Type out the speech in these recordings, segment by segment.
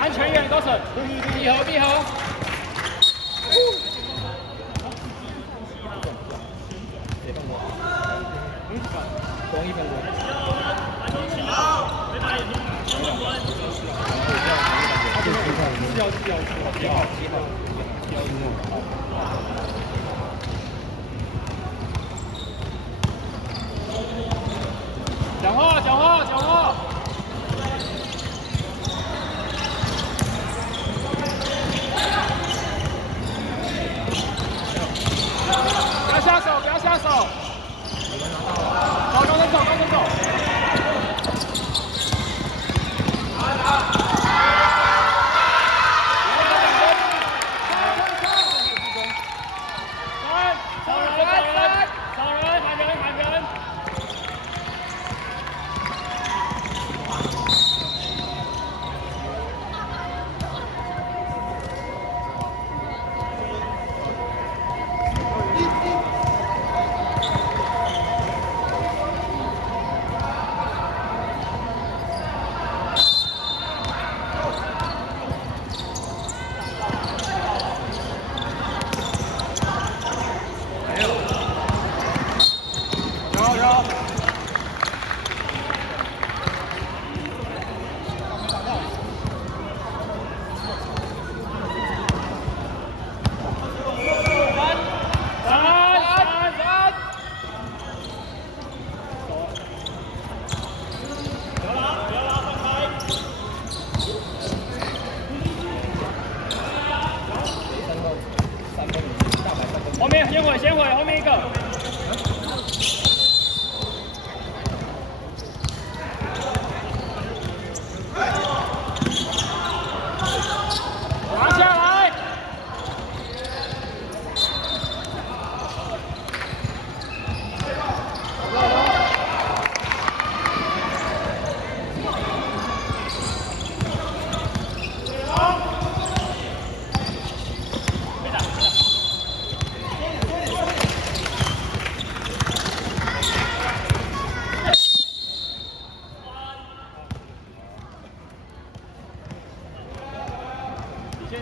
安全一点，高层。闭合，闭合。光1分钟。讲话，讲话，讲话。不要下手，不要下手。走，高层走，高层走。后面先回，先回，后面一个。拿下来！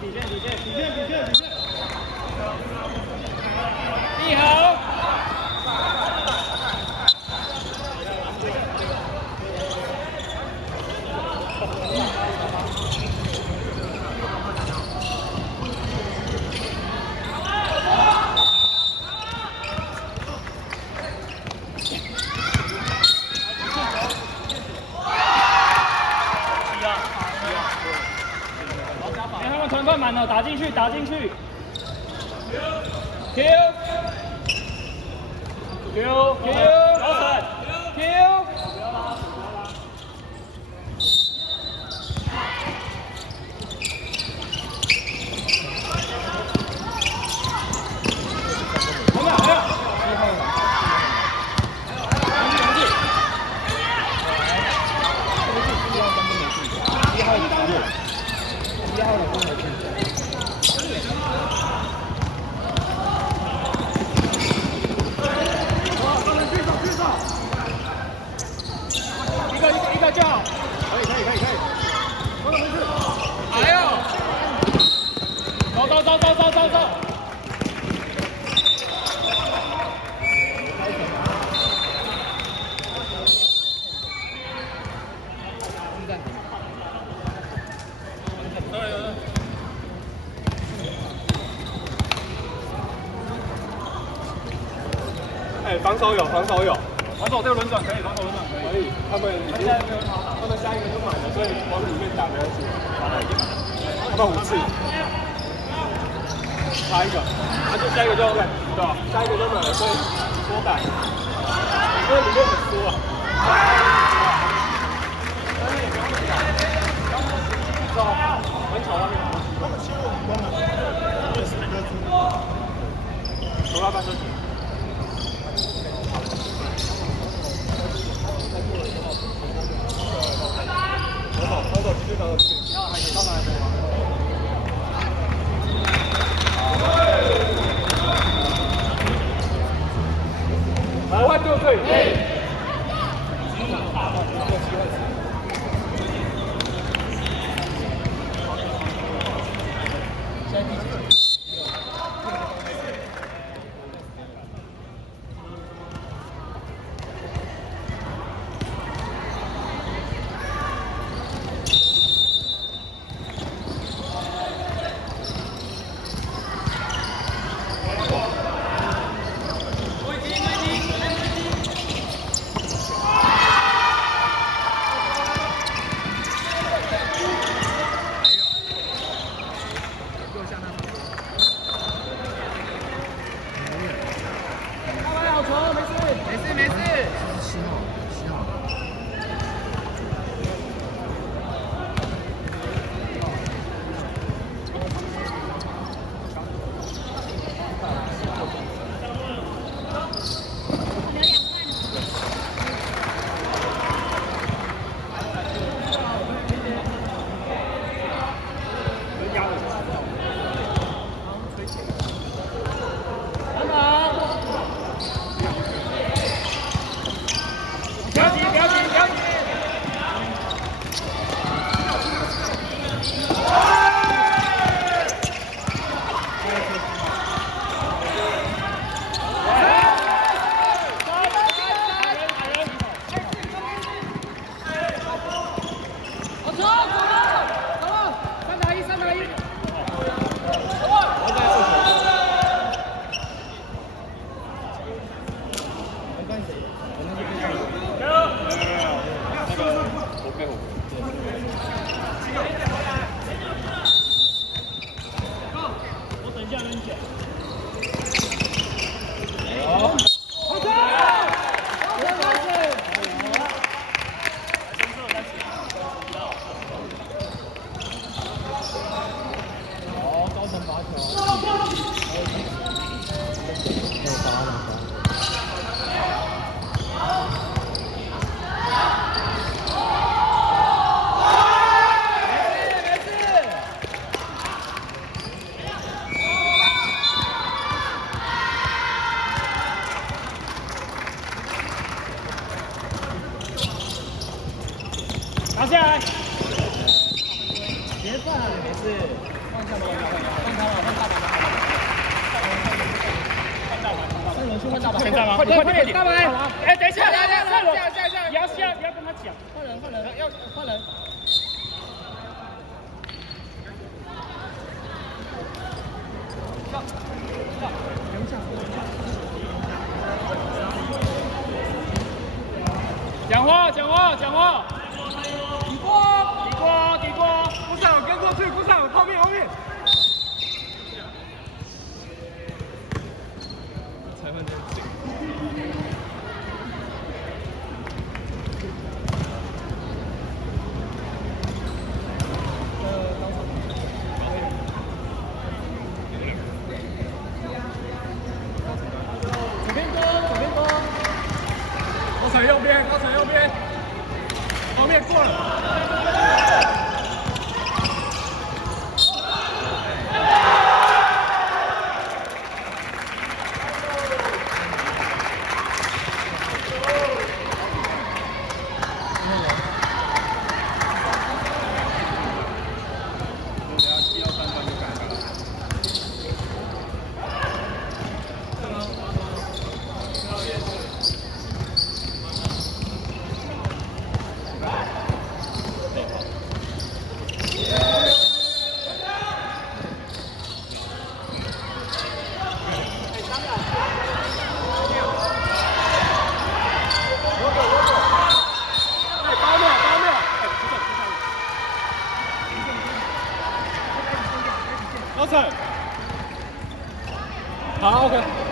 底线，闭合。他们团饭满了，打进去，打进去。Q，高层 ，Q。后面，后面。一个就好，可以，走，回去。哎呦，走。哎，防守有。防守这个轮转可以，可以。他们下一个就满了，所以往里面打没关系。他们5次，差一个，就下一个就对吧？下一个就满了，所以缩打。因为里面很缩啊。很吵外面。走到半身。来，换就对。没事，放下吧，放他了，放大板了。换人去换大板，现在吗？快点，大板！哎，等一下，下，你要跟他讲，换人，要换人。讲话！底锅！鼓掌，跟过去，鼓掌，后面。裁判真左边攻，高层右边，后面过了。高层，好 ，OK。